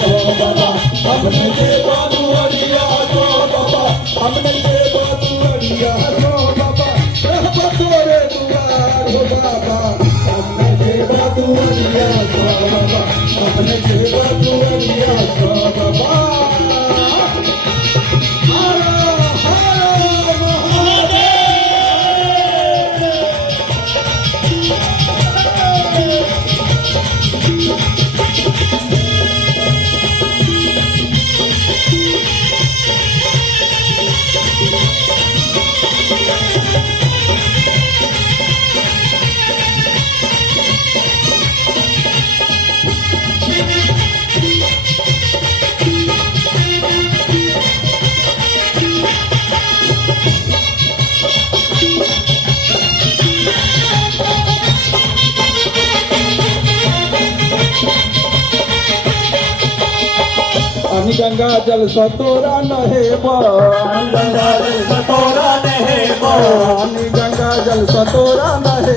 सो बाबा हमने के बादुआरिया सो बाबा हमने के बादुआरिया सो बाबा रहमत तोरे दुआर हो बाबा हमने के बादुआरिया सो बाबा हमने के बादुआरिया सो बाबा गंगा जल सतोरा नहे गंगा जल सतोरा नहे गंगा जल सतोरा नहे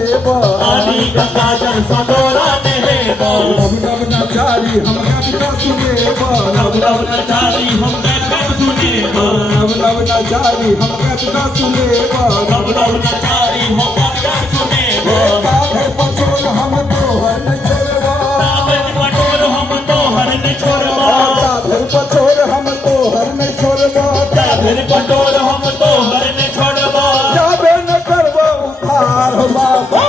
गंगा जल सतोरा नहे नव नव नचारी हम गंगा सुने नव नव नचारी हम गंगा सुने नव नव नचारी हम गंगा सुने नव नव नचारी हम गंगा सुने काहे पछोर हम तोहर न छोड़बा पटोर हम तोहर न छोड़बा पछोर हम तोहर न छोड़बा पटोर हम तोहर न छोड़बा जाबे न करबा उधार हो बाबा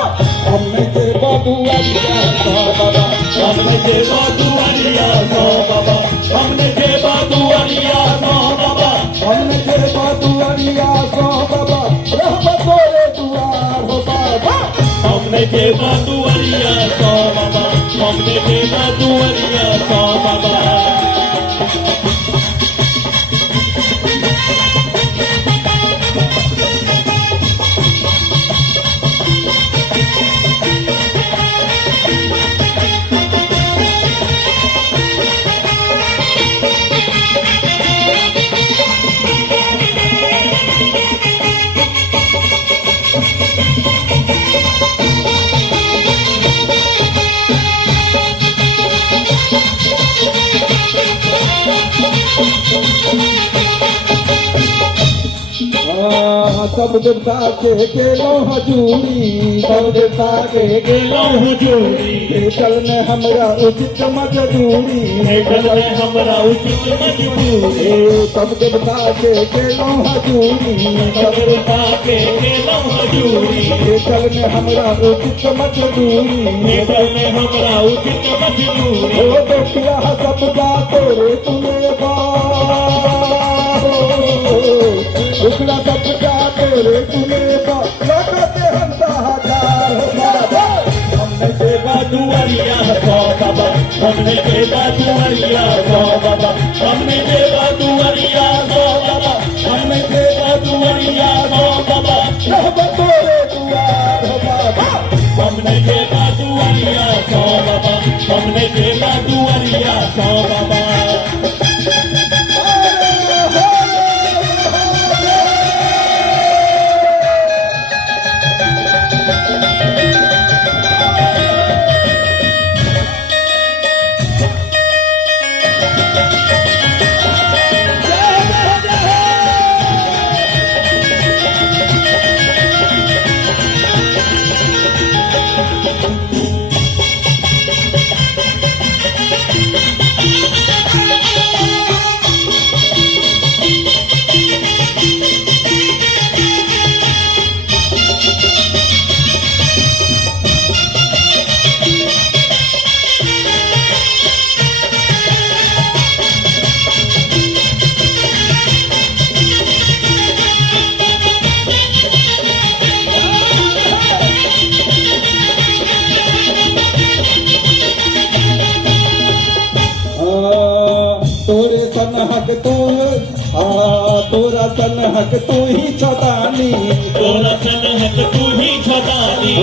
हमने के बादुआरिया सो बाबा हमने के बादुआरिया सो बाबा हमने के बादुआरिया सो बाबा हमने के बादुआरिया सो बाबा रहमत तोरे दुआर हो बाबा हमने के बादुआरिया सो बाबा हमने के बादुआरिया सो बाबा सब देवता के गेलो हजूरी सब देवता के गेलो हुजूरी चल में हमरा उचित मजदूरी चल में हमरा उचित मजदूरी सब देवता के गेलो हजूरी सब देवता के गेलो हुजूरी चल में हमरा उचित मजदूरी चल में हमरा उचित मजदूरी ओ देखिया सब जा तोरे तुम्हें उखड़ा सब जा तेरे तुम्हें लगाते हम 10,000 बाबा हमने के बादुआरिया सो बाबा हमने के बादुआरिया सो बाबा हमने के बादुआरिया सो बाबा हमने के बादुआरिया सो बाबा रहमत तोरे दुआर हो बाबा हमने के बादुआरिया सो बाबा हमने के बादुआरिया सो बाबा हक तू तोरा सन हक तू ही छतानी तोरा सन हक तू ही छतानी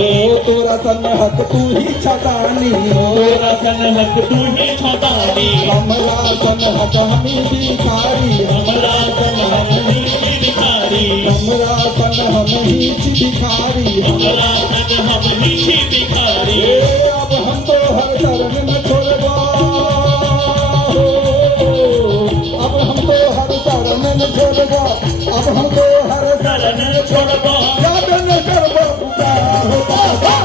तोरा सन हक तू ही छतानी तोरा सन हक तू ही छतानी हमरा सन हक हमी भिखारी हमरा सन हम ही भिखारी हमरा सन हम ही भिखारी हमरा सन हम ही भिखारी अब हम तो हर शरण न छोड़बा करबो अब हम तो हर शरण छोड़बो याद न करबो पुकार हो बाबा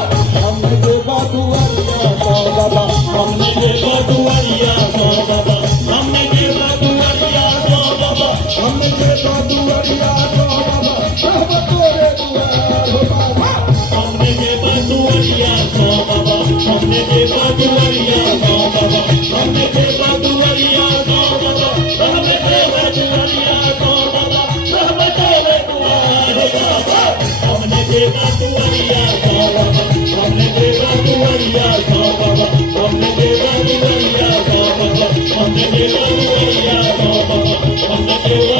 हमने देवा दुआरिया सो बाबा हमने देवा दुआरिया सो बाबा हमने देवा दुआरिया सो बाबा हमने देवा दुआरिया सो बाबा रहम तोरे दुआर हो बाबा हमने देवा दुआरिया सो बाबा हमने देवा दुआरिया सो बाबा हमने देवा दुआरिया सो बाबा हमने देवा दुआरिया सो बाबा रहम तोरे दुआर हो बाबा हमने देवा दुआरिया सो बाबा हमने देवा दुआरिया सो बाबा हमने देवा दुआरिया सो बाबा हमने देवा दुआरिया सो बाबा हमने देवा